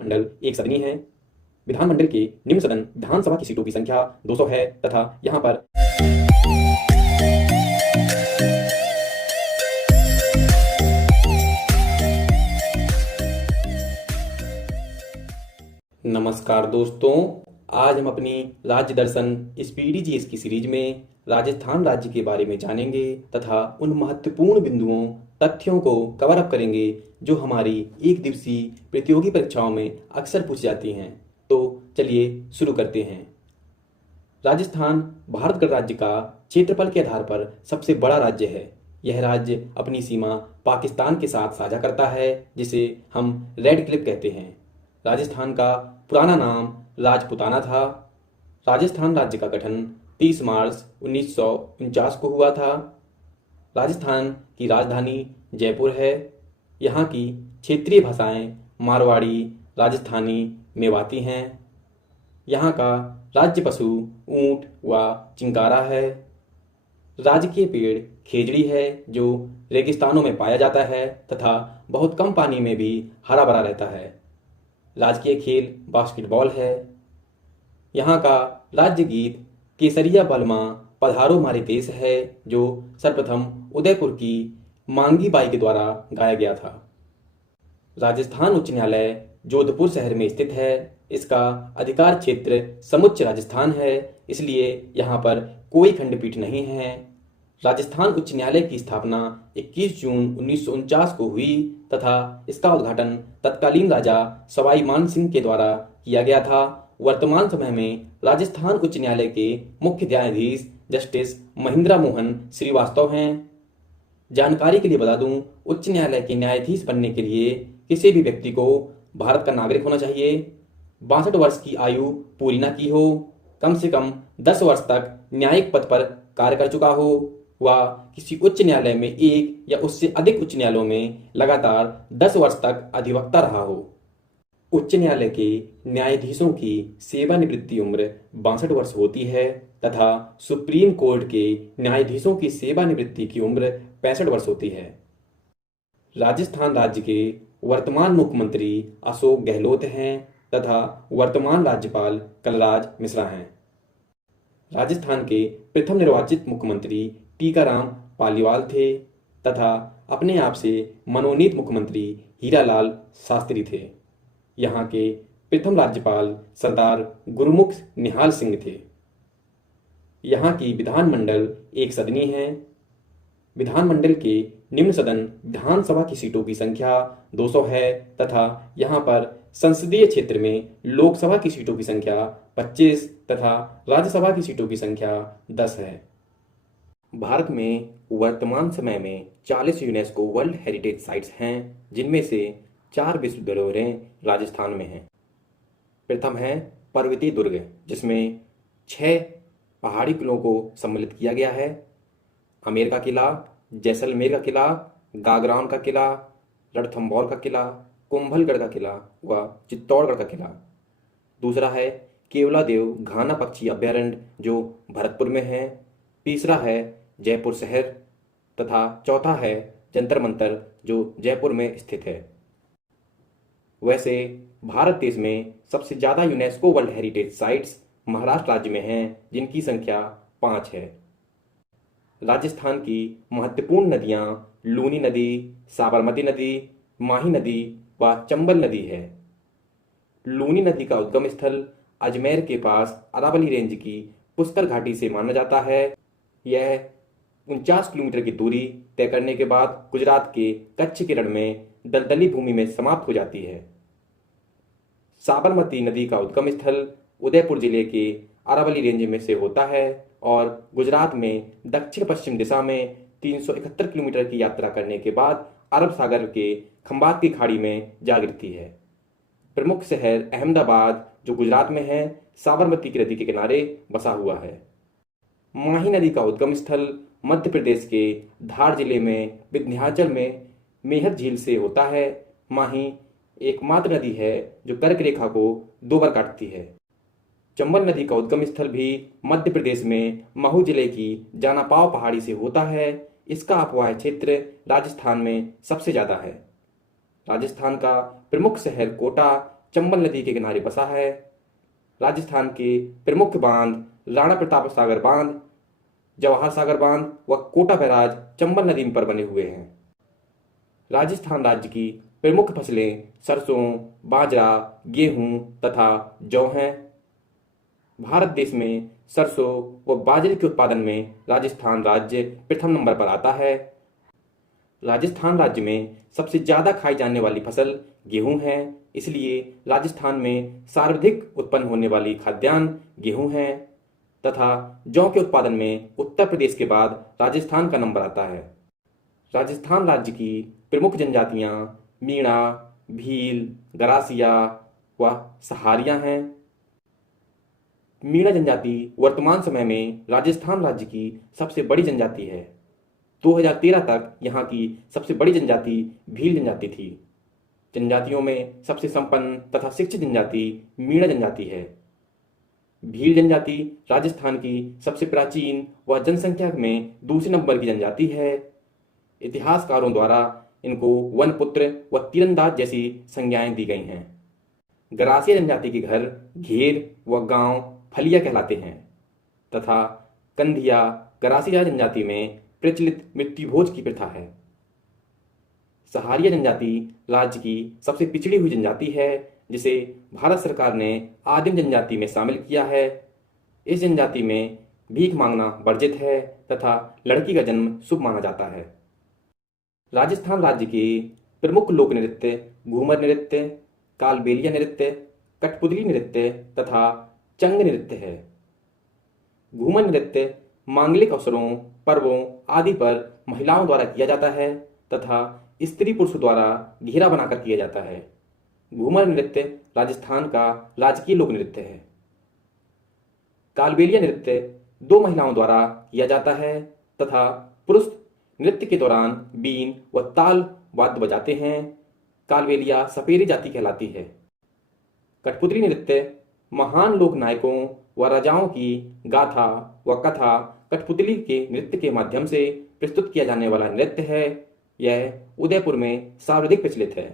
मंडल एक सदनी है। विधानमंडल के निम्न सदन विधानसभा की सीटों की संख्या 200 है तथा यहाँ पर नमस्कार दोस्तों, आज हम अपनी राज्य दर्शन स्पीडी जीएस की सीरीज में राजस्थान राज्य के बारे में जानेंगे तथा उन महत्वपूर्ण बिंदुओं तथ्यों को कवर अप करेंगे जो हमारी एक दिवसीय प्रतियोगी परीक्षाओं में अक्सर पूछी जाती हैं। तो चलिए शुरू करते हैं। राजस्थान भारत गणराज्य का क्षेत्रफल के आधार पर सबसे बड़ा राज्य है। यह राज्य अपनी सीमा पाकिस्तान के साथ साझा करता है, जिसे हम रेड क्लिफ कहते हैं। राजस्थान का पुराना नाम राजपुताना था। राजस्थान राज्य का गठन 30 मार्च 1949 को हुआ था। राजस्थान की राजधानी जयपुर है। यहाँ की क्षेत्रीय भाषाएं मारवाड़ी, राजस्थानी, मेवाती हैं। यहाँ का राज्य पशु ऊंट व चिंकारा है। राजकीय पेड़ खेजड़ी है जो रेगिस्तानों में पाया जाता है तथा बहुत कम पानी में भी हरा भरा रहता है। राजकीय खेल बास्केटबॉल है। यहाँ का राज्य गीत केसरिया बलमा पधारो मारे देश है, जो सर्वप्रथम उदयपुर की मांगी बाई के द्वारा गाया गया था। राजस्थान उच्च न्यायालय जोधपुर शहर में स्थित है। इसका अधिकार क्षेत्र समुच्च राजस्थान है, इसलिए यहाँ पर कोई खंडपीठ नहीं है। राजस्थान उच्च न्यायालय की स्थापना 21 जून 1949 को हुई तथा इसका उद्घाटन तत्कालीन राजा सवाई मान सिंह के द्वारा किया गया था। वर्तमान समय में राजस्थान उच्च न्यायालय के मुख्य न्यायाधीश जस्टिस महेंद्र मोहन श्रीवास्तव हैं। जानकारी के लिए बता दूं, उच्च न्यायालय के न्यायाधीश बनने के लिए किसी भी व्यक्ति को भारत का नागरिक होना चाहिए, 62 वर्ष की आयु पूरी न की हो, कम से कम 10 वर्ष तक न्यायिक पद पर कार्य कर चुका हो व किसी उच्च न्यायालय में एक या उससे अधिक उच्च न्यायालयों में लगातार 10 वर्ष तक अधिवक्ता रहा हो। उच्च न्यायालय के न्यायाधीशों की सेवानिवृत्ति उम्र 62 वर्ष होती है तथा सुप्रीम कोर्ट के न्यायाधीशों की सेवानिवृत्ति की उम्र 65 वर्ष होती है। राजस्थान राज्य के वर्तमान मुख्यमंत्री अशोक गहलोत हैं तथा वर्तमान राज्यपाल कलराज मिश्रा हैं। राजस्थान के प्रथम निर्वाचित मुख्यमंत्री टीकाराम पालीवाल थे तथा अपने आप से मनोनीत मुख्यमंत्री हीरालाल शास्त्री थे। यहाँ के प्रथम राज्यपाल सरदार गुरमुख निहाल सिंह थे। यहाँ की विधानमंडल एक सदनी है। विधानमंडल के निम्न सदन विधानसभा की सीटों की संख्या 200 है तथा यहाँ पर संसदीय क्षेत्र में लोकसभा की सीटों की संख्या 25 तथा राज्यसभा की सीटों की संख्या 10 है। भारत में वर्तमान समय में 40 यूनेस्को वर्ल्ड हेरिटेज साइट्स हैं, जिनमें से 4 विश्व धरोहरें राजस्थान में हैं। प्रथम है पर्वतीय दुर्ग, जिसमें 6 पहाड़ी किलों को सम्मिलित किया गया है। आमेर का किला, जैसलमेर का किला, गागरान का किला, रणथंभौर का किला, कुंभलगढ़ का किला व चित्तौड़गढ़ का किला। दूसरा है केवलादेव घाना पक्षी अभ्यारण्य, जो भरतपुर में है। तीसरा है जयपुर शहर तथा चौथा है जंतर मंतर, जो जयपुर में स्थित है। वैसे भारत देश में सबसे ज़्यादा UNESCO world heritage sites Maharashtra राज्य में हैं, जिनकी संख्या 5 है। राजस्थान की महत्वपूर्ण नदियां लूनी नदी, साबरमती नदी, माही नदी व चंबल नदी है। लूनी नदी का उद्गम स्थल अजमेर के पास अरावली रेंज की पुष्कर घाटी से माना जाता है। यह 49 किलोमीटर की दूरी तय करने के बाद गुजरात के कच्छ के रण में दलदली भूमि में समाप्त हो जाती है। साबरमती नदी का उद्गम स्थल उदयपुर जिले के अरावली रेंज में से होता है और गुजरात में दक्षिण पश्चिम दिशा में 371 किलोमीटर की यात्रा करने के बाद अरब सागर के खंबात की खाड़ी में जा गिरती है। प्रमुख शहर अहमदाबाद, जो गुजरात में है, साबरमती की नदी के किनारे बसा हुआ है। माही नदी का उद्गम स्थल मध्य प्रदेश के धार जिले में विंध्याचल में मेहर झील से होता है। माही एकमात्र नदी है जो कर्क रेखा को 2 बार काटती है। चंबल नदी का उद्गम स्थल भी मध्य प्रदेश में महू जिले की जानापाव पहाड़ी से होता है। इसका अपवाह क्षेत्र राजस्थान में सबसे ज्यादा है। राजस्थान का प्रमुख शहर कोटा चंबल नदी के किनारे बसा है। राजस्थान के प्रमुख बांध राणा प्रताप सागर बांध, जवाहर सागर बांध व कोटा बैराज चंबल नदी पर बने हुए हैं। राजस्थान राज्य की प्रमुख फसलें सरसों, बाजरा, गेहूं तथा जौ हैं। भारत देश में सरसों व बाजरे के उत्पादन में राजस्थान राज्य प्रथम नंबर पर आता है। राजस्थान राज्य में सबसे ज़्यादा खाई जाने वाली फसल गेहूं है, इसलिए राजस्थान में सर्वाधिक उत्पन्न होने वाली खाद्यान्न गेहूं है तथा जौ के उत्पादन में उत्तर प्रदेश के बाद राजस्थान का नंबर आता है। राजस्थान राज्य की प्रमुख जनजातियां मीणा, भील, गरासिया व सहारिया हैं। मीणा जनजाति वर्तमान समय में राजस्थान राज्य की सबसे बड़ी जनजाति है। 2013 तक यहाँ की सबसे बड़ी जनजाति भील जनजाति थी। जनजातियों में सबसे संपन्न तथा शिक्षित जनजाति मीणा जनजाति है। भील जनजाति राजस्थान की सबसे प्राचीन व जनसंख्या में दूसरे नंबर की जनजाति है। इतिहासकारों द्वारा इनको वनपुत्र व तीरंदाज जैसी संज्ञाएं दी गई हैं। गरासिया जनजाति के घर घेर व गांव फलिया कहलाते हैं तथा कंधिया गरासिया जनजाति में प्रचलित मृत्युभोज की प्रथा है। सहारिया जनजाति राज्य की सबसे पिछड़ी हुई जनजाति है, जिसे भारत सरकार ने आदिम जनजाति में शामिल किया है। इस जनजाति में भीख मांगना वर्जित है तथा लड़की का जन्म शुभ माना जाता है। राजस्थान राज्य के प्रमुख लोक नृत्य घूमर नृत्य, कालबेलिया नृत्य, कठपुतली नृत्य तथा चंग नृत्य है। घूमर नृत्य मांगलिक अवसरों, पर्वों आदि पर महिलाओं द्वारा किया जाता है तथा स्त्री पुरुष द्वारा घेरा बनाकर किया जाता है। घूमर नृत्य राजस्थान का राजकीय लोक नृत्य है। कालबेलिया नृत्य दो महिलाओं द्वारा किया जाता है तथा पुरुष नृत्य के दौरान बीन व ताल वाद्य बजाते हैं। कालबेलिया सपेरी जाति कहलाती है। कठपुतली नृत्य महान लोक नायकों व राजाओं की गाथा व कथा कठपुतली के नृत्य के माध्यम से प्रस्तुत किया जाने वाला नृत्य है। यह उदयपुर में सर्वाधिक प्रचलित है।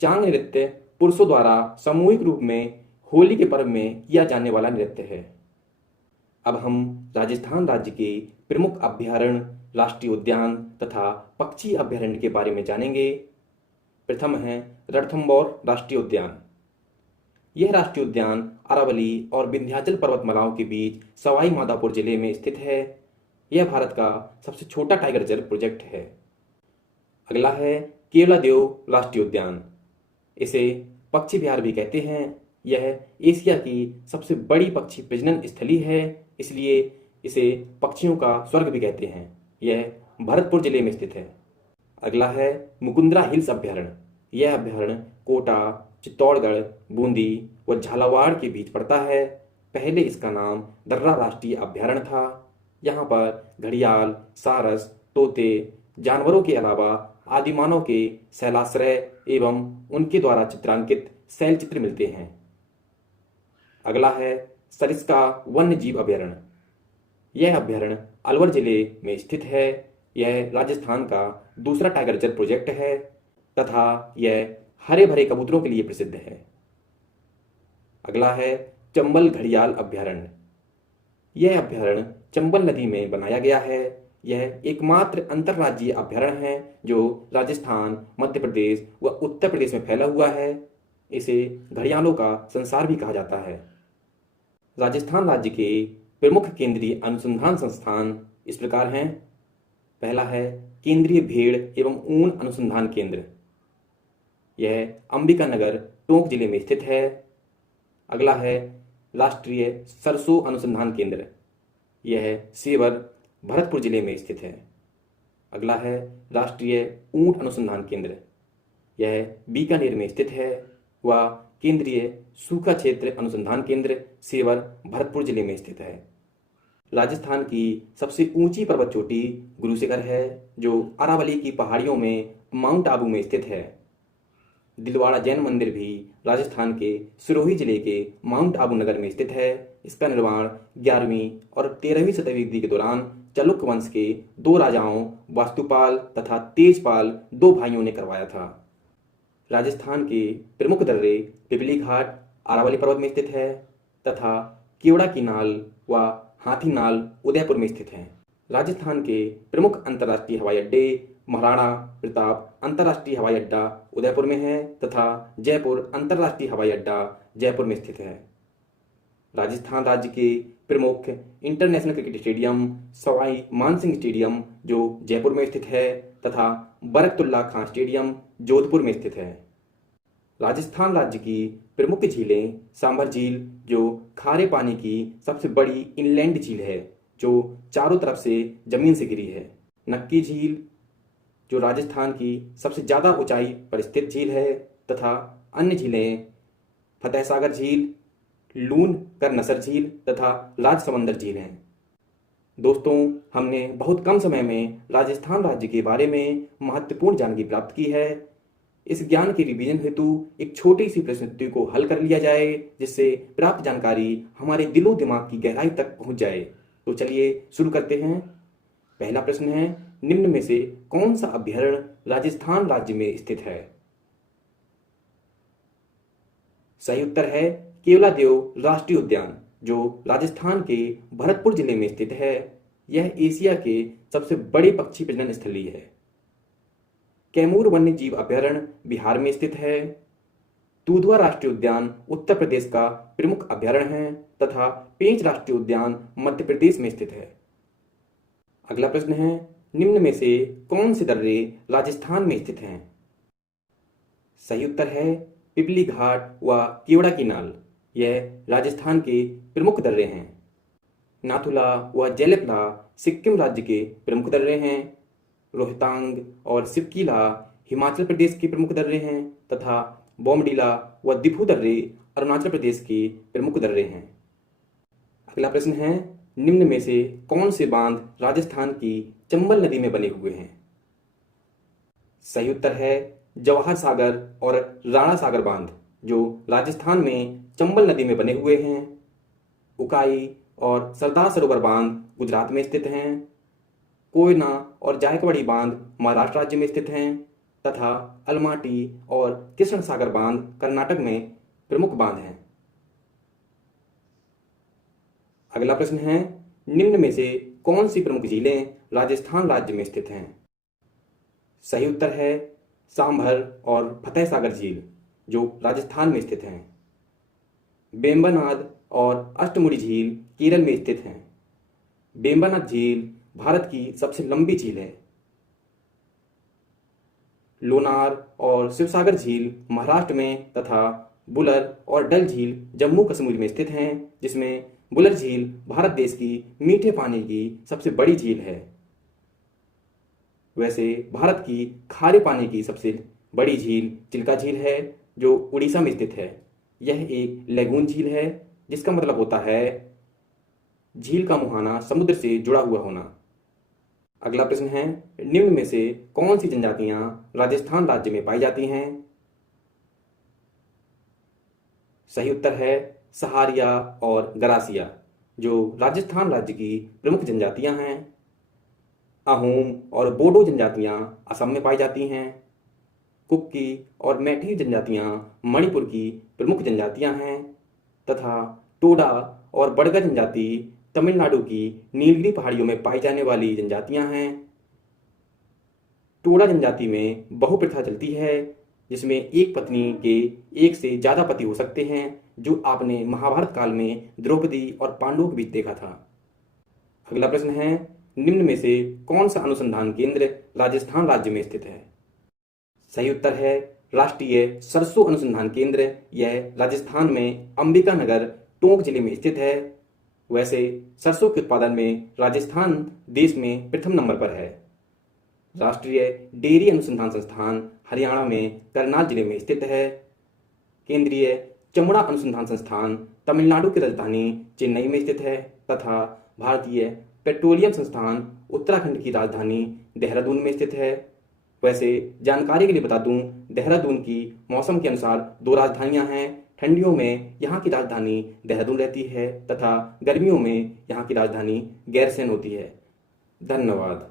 चांग नृत्य पुरुषों द्वारा सामूहिक रूप में होली के पर्व में किया जाने वाला नृत्य है। अब हम राजस्थान राज्य के प्रमुख अभ्यारण्य, राष्ट्रीय उद्यान तथा पक्षी अभ्यारण्य के बारे में जानेंगे। प्रथम है रणथंभौर राष्ट्रीय उद्यान। यह राष्ट्रीय उद्यान अरावली और विंध्याचल पर्वतमालाओं के बीच सवाई माधोपुर जिले में स्थित है। यह भारत का सबसे छोटा टाइगर रिजर्व प्रोजेक्ट है। अगला है केवलादेव राष्ट्रीय उद्यान। इसे पक्षी विहार भी कहते हैं। यह एशिया की सबसे बड़ी पक्षी प्रजनन स्थली है, इसलिए इसे पक्षियों का स्वर्ग भी कहते हैं। यह भरतपुर जिले में स्थित है। अगला है मुकुंदरा हिल्स अभ्यारण्य। यह अभ्यारण्य कोटा, चित्तौड़गढ़, बूंदी व झालावाड़ के बीच पड़ता है। पहले इसका नाम दर्रा राष्ट्रीय अभ्यारण्य था। यहाँ पर घड़ियाल, सारस, तोते, जानवरों के अलावा आदिमानव के शैलाश्रय एवं उनके द्वारा चित्रांकित शैल चित्र मिलते हैं। अगला है सरिस्का वन्य जीव अभ्यारण्य। यह अभ्यारण्य अलवर जिले में स्थित है। यह राजस्थान का दूसरा टाइगर रिजर्व प्रोजेक्ट है तथा यह हरे भरे कबूतरों के लिए प्रसिद्ध है। अगला है चंबल घड़ियाल अभ्यारण्य। यह अभ्यारण्य चंबल नदी में बनाया गया है। यह एकमात्र अंतर्राज्यीय अभ्यारण्य है जो राजस्थान, मध्य प्रदेश व उत्तर प्रदेश में फैला हुआ है। इसे घड़ियालों का संसार भी कहा जाता है। राजस्थान राज्य के प्रमुख केंद्रीय अनुसंधान संस्थान इस प्रकार हैं। पहला है केंद्रीय भेड़ एवं ऊन अनुसंधान केंद्र। यह अंबिका नगर, टोंक जिले में स्थित है। अगला है राष्ट्रीय सरसों अनुसंधान केंद्र। यह सेवर, भरतपुर जिले में स्थित है। अगला है राष्ट्रीय ऊंट अनुसंधान केंद्र। यह बीकानेर में स्थित है व केंद्रीय सूखा क्षेत्र अनुसंधान केंद्र सेवर, भरतपुर जिले में स्थित है। राजस्थान की सबसे ऊंची पर्वत चोटी गुरु शिखर है जो अरावली की पहाड़ियों में माउंट आबू में स्थित है। दिलवाड़ा जैन मंदिर भी राजस्थान के सिरोही जिले के माउंट आबू नगर में स्थित है। इसका निर्माण 11वीं और 13वीं शताब्दी के दौरान चालुक्य वंश के दो राजाओं वास्तुपाल तथा तेजपाल, दो भाइयों ने करवाया था। राजस्थान के प्रमुख दर्रे पिपली घाट अरावली पर्वत में स्थित है तथा केवड़ा की नाल व हाथी नाल उदयपुर में स्थित हैं। राजस्थान के प्रमुख अंतर्राष्ट्रीय हवाई अड्डे महाराणा प्रताप अंतर्राष्ट्रीय हवाई अड्डा उदयपुर में है तथा जयपुर अंतर्राष्ट्रीय हवाई अड्डा जयपुर में स्थित है। राजस्थान राज्य के प्रमुख international cricket stadium Sawai Mansingh stadium जो जयपुर में स्थित है तथा बरकतुल्ला खां स्टेडियम जोधपुर में स्थित है। राजस्थान राज्य की प्रमुख झीलें सांभर झील जो खारे पानी की सबसे बड़ी इनलैंड झील है जो चारों तरफ से जमीन से घिरी है। नक्की झील जो राजस्थान की सबसे ज़्यादा ऊंचाई पर स्थित झील है तथा अन्य झीलें फतेह सागर झील, लून कर नसर झील तथा राजसमंदर झील हैं। दोस्तों, हमने बहुत कम समय में राजस्थान राज्य के बारे में महत्वपूर्ण जानकारी प्राप्त की है। इस ज्ञान के रिवीजन हेतु एक छोटी सी प्रश्नोत्तरी को हल कर लिया जाए जिससे प्राप्त जानकारी हमारे दिलो दिमाग की गहराई तक पहुंच जाए। तो चलिए शुरू करते हैं। पहला प्रश्न है, निम्न में से कौन सा अभ्यारण्य राजस्थान राज्य में स्थित है? सही उत्तर है केवलादेव राष्ट्रीय उद्यान जो राजस्थान के भरतपुर जिले में स्थित है। यह एशिया के सबसे बड़े पक्षी प्रजनन स्थली है। कैमूर वन्य जीव अभ्यारण्य बिहार में स्थित है। दूधवा राष्ट्रीय उद्यान उत्तर प्रदेश का प्रमुख अभ्यारण्य है तथा पेंच राष्ट्रीय उद्यान मध्य प्रदेश में स्थित है। अगला प्रश्न है, निम्न में से कौन से दर्रे राजस्थान में स्थित हैं? सही उत्तर है पिपली घाट व केवड़ा की नाल। यह राजस्थान के प्रमुख दर्रे हैं। नाथुला व जेलेपला सिक्किम राज्य के प्रमुख दर्रे हैं। रोहतांग और सिपकीला हिमाचल प्रदेश के प्रमुख दर्रे हैं तथा बोमडीला व दिफू दर्रे अरुणाचल प्रदेश के प्रमुख दर्रे हैं। अगला प्रश्न है, निम्न में से कौन से बांध राजस्थान की चंबल नदी में बने हुए हैं? सही उत्तर है जवाहर सागर और राणा सागर बांध जो राजस्थान में चंबल नदी में बने हुए हैं। उकाई और सरदार सरोवर बांध गुजरात में स्थित हैं। कोयना और जायकवाड़ी बांध महाराष्ट्र राज्य में स्थित हैं तथा अलमाटी और कृष्ण सागर बांध कर्नाटक में प्रमुख बांध हैं। अगला प्रश्न है, निम्न में से कौन सी प्रमुख झीलें राजस्थान राज्य में स्थित हैं? सही उत्तर है सांभर और फतेह सागर झील जो राजस्थान में स्थित हैं। बेम्बानाद और अष्टमुड़ी झील केरल में स्थित हैं। बेम्बानाद झील भारत की सबसे लंबी झील है। लोनार और शिवसागर झील महाराष्ट्र में तथा बुलर और डल झील जम्मू कश्मीर में स्थित हैं जिसमें बुलर झील भारत देश की मीठे पानी की सबसे बड़ी झील है। वैसे भारत की खारे पानी की सबसे बड़ी झील चिल्का झील है जो उड़ीसा में स्थित है। यह एक लैगून झील है जिसका मतलब होता है झील का मुहाना समुद्र से जुड़ा हुआ होना। अगला प्रश्न है, निम्न में से कौन सी जनजातियां राजस्थान राज्य में पाई जाती हैं? सही उत्तर है सहारिया और गरासिया जो राजस्थान राज्य की प्रमुख जनजातियां हैं। अहोम और बोडो जनजातियां असम में पाई जाती हैं। कुक्की और मैठी जनजातियां मणिपुर की प्रमुख जनजातियां हैं तथा टोडा और बड़गा जनजाति तमिलनाडु की नीलगिरी पहाड़ियों में पाई जाने वाली जनजातियां हैं। टोडा जनजाति में बहुप्रथा चलती है जिसमें एक पत्नी के एक से ज्यादा पति हो सकते हैं जो आपने महाभारत काल में द्रौपदी और पांडवों के बीच देखा था। अगला प्रश्न है, निम्न में से कौन सा अनुसंधान केंद्र राजस्थान राज्य में स्थित है? सही उत्तर है राष्ट्रीय सरसों अनुसंधान केंद्र। यह राजस्थान में अंबिका नगर टोंक जिले में स्थित है। वैसे सरसों के उत्पादन में राजस्थान देश में प्रथम नंबर पर है। राष्ट्रीय डेयरी अनुसंधान संस्थान हरियाणा में करनाल जिले में स्थित है। केंद्रीय चमड़ा अनुसंधान संस्थान तमिलनाडु की राजधानी चेन्नई में स्थित है तथा भारतीय पेट्रोलियम संस्थान उत्तराखंड की राजधानी देहरादून में स्थित है। वैसे जानकारी के लिए बता दूं, देहरादून की मौसम के अनुसार दो राजधानियां हैं। ठंडियों में यहाँ की राजधानी देहरादून रहती है तथा गर्मियों में यहाँ की राजधानी गैरसैंण होती है। धन्यवाद।